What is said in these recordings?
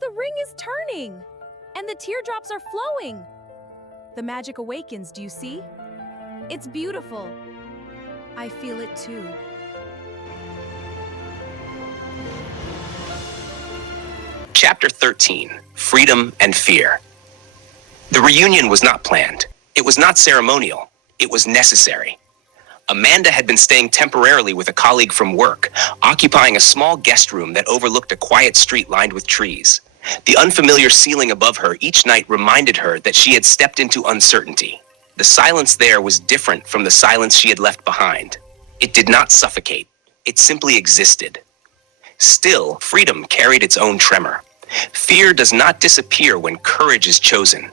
Look, the ring is turning, and the teardrops are flowing. The magic awakens, do you see? It's beautiful. I feel it too. Chapter 13, Freedom and Fear. The reunion was not planned. It was not ceremonial. It was necessary. Amanda had been staying temporarily with a colleague from work, occupying a small guest room that overlooked a quiet street lined with trees. The unfamiliar ceiling above her each night reminded her that she had stepped into uncertainty. The silence there was different from the silence she had left behind. It did not suffocate. It simply existed. Still, freedom carried its own tremor. Fear does not disappear when courage is chosen.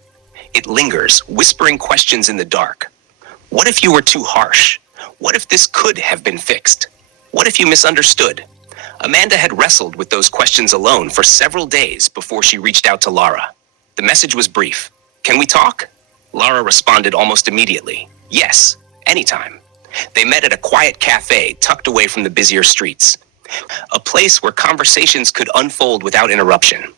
It lingers, whispering questions in the dark. What if you were too harsh? What if this could have been fixed? What if you misunderstood? Amanda had wrestled with those questions alone for several days before she reached out to Lara. The message was brief. "Can we talk?" Lara responded almost immediately. "Yes, anytime." They met at a quiet cafe tucked away from the busier streets. A place where conversations could unfold without interruption.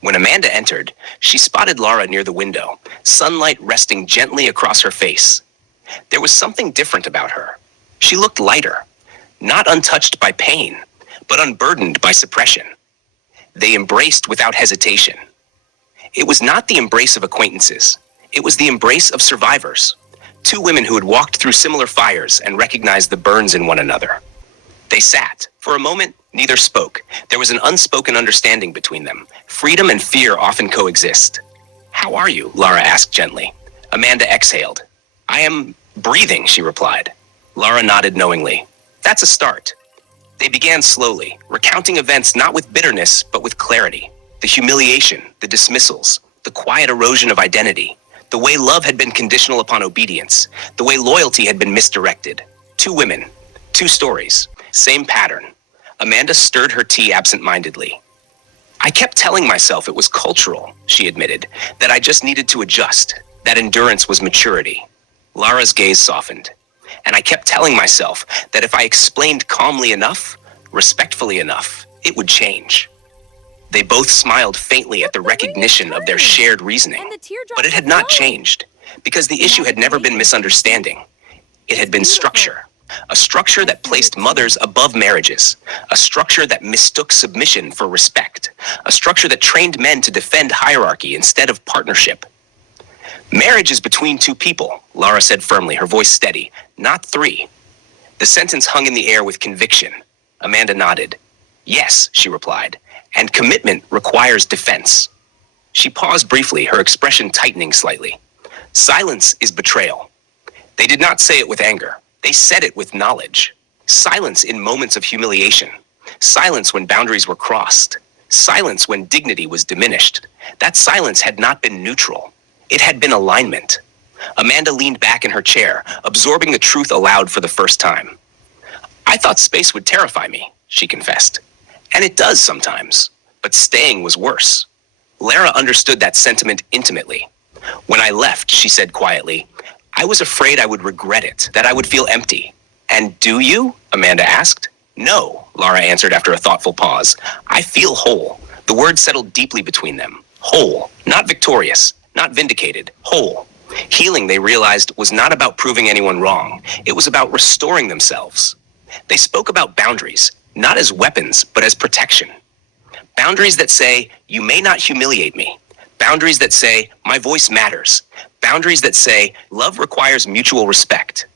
When Amanda entered, she spotted Lara near the window, sunlight resting gently across her face. There was something different about her. She looked lighter, not untouched by pain, but unburdened by suppression. They embraced without hesitation. It was not the embrace of acquaintances. It was the embrace of survivors. Two women who had walked through similar fires and recognized the burns in one another. They sat. For a moment, neither spoke. There was an unspoken understanding between them. Freedom and fear often coexist. "How are you?" Lara asked gently. Amanda exhaled. "I am breathing," she replied. Lara nodded knowingly. "That's a start." They began slowly, recounting events not with bitterness, but with clarity. The humiliation, the dismissals, the quiet erosion of identity, the way love had been conditional upon obedience, the way loyalty had been misdirected. Two women, two stories, same pattern. Amanda stirred her tea absent-mindedly. "I kept telling myself it was cultural," she admitted, "that I just needed to adjust, that endurance was maturity." Lara's gaze softened. "And I kept telling myself that if I explained calmly enough, respectfully enough, it would change." They both smiled faintly at the recognition of their shared reasoning, but it had not changed, because the issue had never been misunderstanding. It had been structure. A structure that placed mothers above marriages. A structure that mistook submission for respect. A structure that trained men to defend hierarchy instead of partnership. "Marriage is between two people," Lara said firmly, her voice steady, "not three." The sentence hung in the air with conviction. Amanda nodded. "Yes," she replied, "and commitment requires defense." She paused briefly, her expression tightening slightly. "Silence is betrayal." They did not say it with anger. They said it with knowledge. Silence in moments of humiliation. Silence when boundaries were crossed. Silence when dignity was diminished. That silence had not been neutral. It had been alignment. Amanda leaned back in her chair, absorbing the truth aloud for the first time. "I thought space would terrify me," she confessed. "And it does sometimes, but staying was worse." Lara understood that sentiment intimately. "When I left," she said quietly, "I was afraid I would regret it, that I would feel empty." "And do you?" Amanda asked. "No," Lara answered after a thoughtful pause. "I feel whole." The words settled deeply between them. Whole, not victorious, not vindicated, whole. Healing, they realized, was not about proving anyone wrong. It was about restoring themselves. They spoke about boundaries, not as weapons, but as protection. Boundaries that say, "You may not humiliate me." Boundaries that say, "My voice matters." Boundaries that say, "Love requires mutual respect."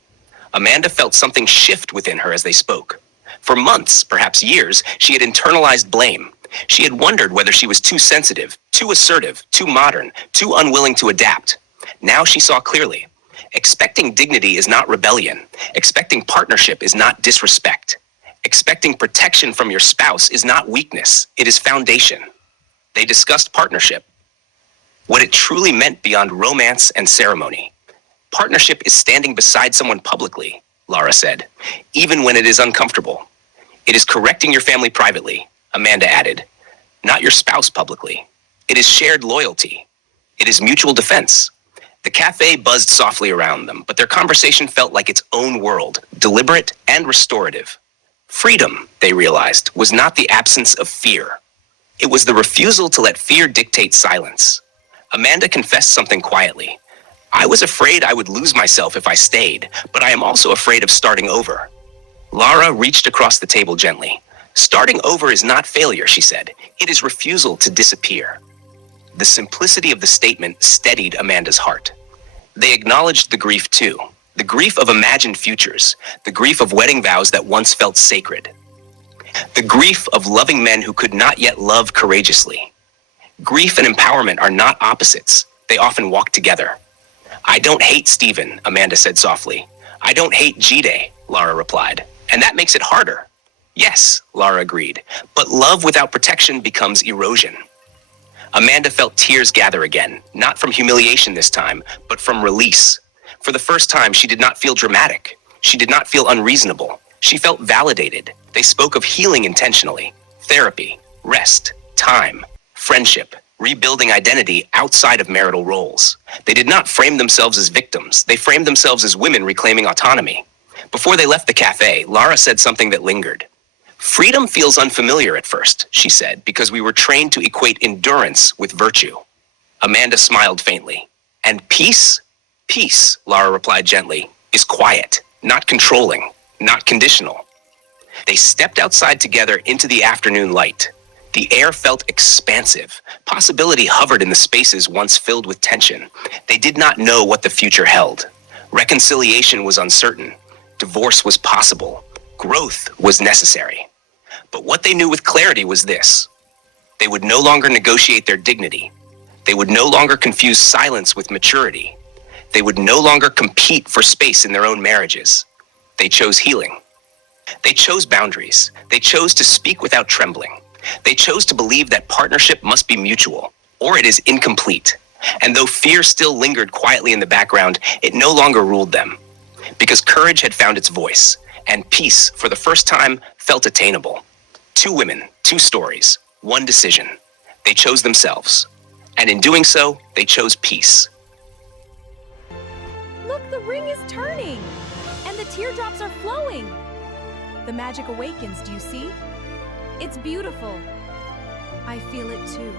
Amanda felt something shift within her as they spoke. For months, perhaps years, she had internalized blame. She had wondered whether she was too sensitive, too assertive, too modern, too unwilling to adapt. Now she saw clearly. Expecting dignity is not rebellion. Expecting partnership is not disrespect. Expecting protection from your spouse is not weakness. It is foundation. They discussed partnership. What it truly meant beyond romance and ceremony. "Partnership is standing beside someone publicly," Lara said, "even when it is uncomfortable. It is correcting your family privately," Amanda added, "not your spouse publicly. It is shared loyalty. It is mutual defense." The cafe buzzed softly around them, but their conversation felt like its own world, deliberate and restorative. Freedom, they realized, was not the absence of fear. It was the refusal to let fear dictate silence. Amanda confessed something quietly. I was afraid I would lose myself if I stayed, but I am also afraid of starting over. Lara reached across the table gently. Starting over is not failure, she said. It is refusal to disappear. The simplicity of the statement steadied Amanda's heart. They acknowledged the grief too. The grief of imagined futures. The grief of wedding vows that once felt sacred. The grief of loving men who could not yet love courageously. Grief and empowerment are not opposites. They often walk together. I don't hate Stephen, Amanda said softly. I don't hate Jide, Lara replied. And that makes it harder. Yes, Lara agreed. But love without protection becomes erosion. Amanda felt tears gather again, not from humiliation this time, but from release. For the first time, she did not feel dramatic. She did not feel unreasonable. She felt validated. They spoke of healing intentionally, therapy, rest, time, friendship, rebuilding identity outside of marital roles. They did not frame themselves as victims. They framed themselves as women reclaiming autonomy. Before they left the cafe, Lara said something that lingered. Freedom feels unfamiliar at first, she said, because we were trained to equate endurance with virtue. Amanda smiled faintly. And peace? Peace, Lara replied gently, is quiet, not controlling, not conditional. They stepped outside together into the afternoon light. The air felt expansive. Possibility hovered in the spaces once filled with tension. They did not know what the future held. Reconciliation was uncertain. Divorce was possible. Growth was necessary. But what they knew with clarity was this. They would no longer negotiate their dignity. They would no longer confuse silence with maturity. They would no longer compete for space in their own marriages. They chose healing. They chose boundaries. They chose to speak without trembling. They chose to believe that partnership must be mutual, or it is incomplete. And though fear still lingered quietly in the background, it no longer ruled them. Because courage had found its voice, and peace, for the first time, felt attainable. 2 women, 2 stories, 1 decision. They chose themselves. And in doing so, they chose peace. Look, the ring is turning, and the teardrops are flowing. The magic awakens, do you see? It's beautiful. I feel it too.